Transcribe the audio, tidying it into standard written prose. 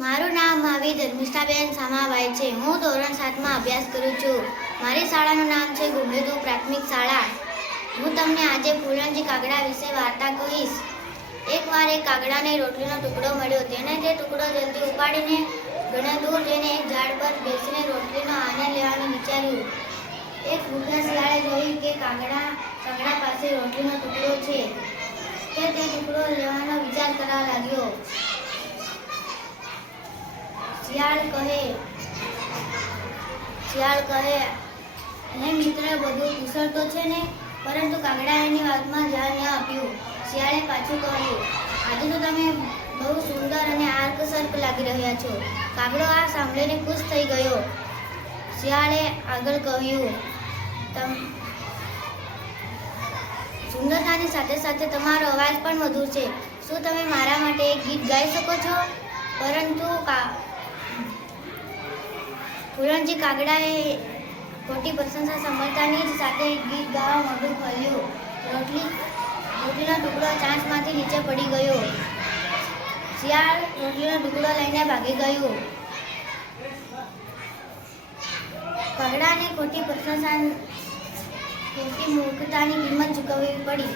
મારું નામ માવી ધર્મિષ્ઠાબેન સામાભાઈ છે. હું ધોરણ 7માં અભ્યાસ કરું છું. મારી શાળાનું નામ છે ગુમરેદુ પ્રાથમિક શાળા. હું તમને આજે ફૂલણજી કાગડા વિશે વાર્તા કહીશ. એકવાર એક કાગડાને રોટલીનો ટુકડો મળ્યો. તેણે તે ટુકડો જલ્દી ઉપાડીને ઘણા દૂર જઈને એક ઝાડ પર બેસીને રોટલીનો આનંદ લેવાનું વિચાર્યું. એક વૃદ્ધ શિયાળે જોયું કે કાગડા પાસે રોટલીનો ટુકડો છે. તે ટુકડો લેવાનો વિચાર કરવા લાગ્યો. શિયાળ કહે, હે મિત્ર, બધું કુશળ તો છે ને? પરંતુ કાગડા એની વાતમાં ધ્યાન ન આપ્યું. શિયાળે પાછું કહ્યું, આજે તો તમે બહુ સુંદર અને આકર્ષક લાગી રહ્યા છો. કાગડો આ સાંભળીને ખુશ થઈ ગયો. શિયાળે આગળ કહ્યું, સુંદરતાની સાથે સાથે તમારો અવાજ પણ મધુર છે. શું તમે મારા માટે એક ગીત ગાઈ શકો છો? પરંતુ ફૂલણજી કાગડાએ ખોટી પ્રશંસા સાંભળતાની જ સાથે ગીત ગાવા મોઢું ખોલ્યું. રોટલીનો ટુકડો ચાંચમાંથી નીચે પડી ગયો. શિયાળ રોટલીનો ટુકડો લઈને ભાગી ગયું. કાગડાને ખોટી મૂર્ખતાની કિંમત ચૂકવવી પડી.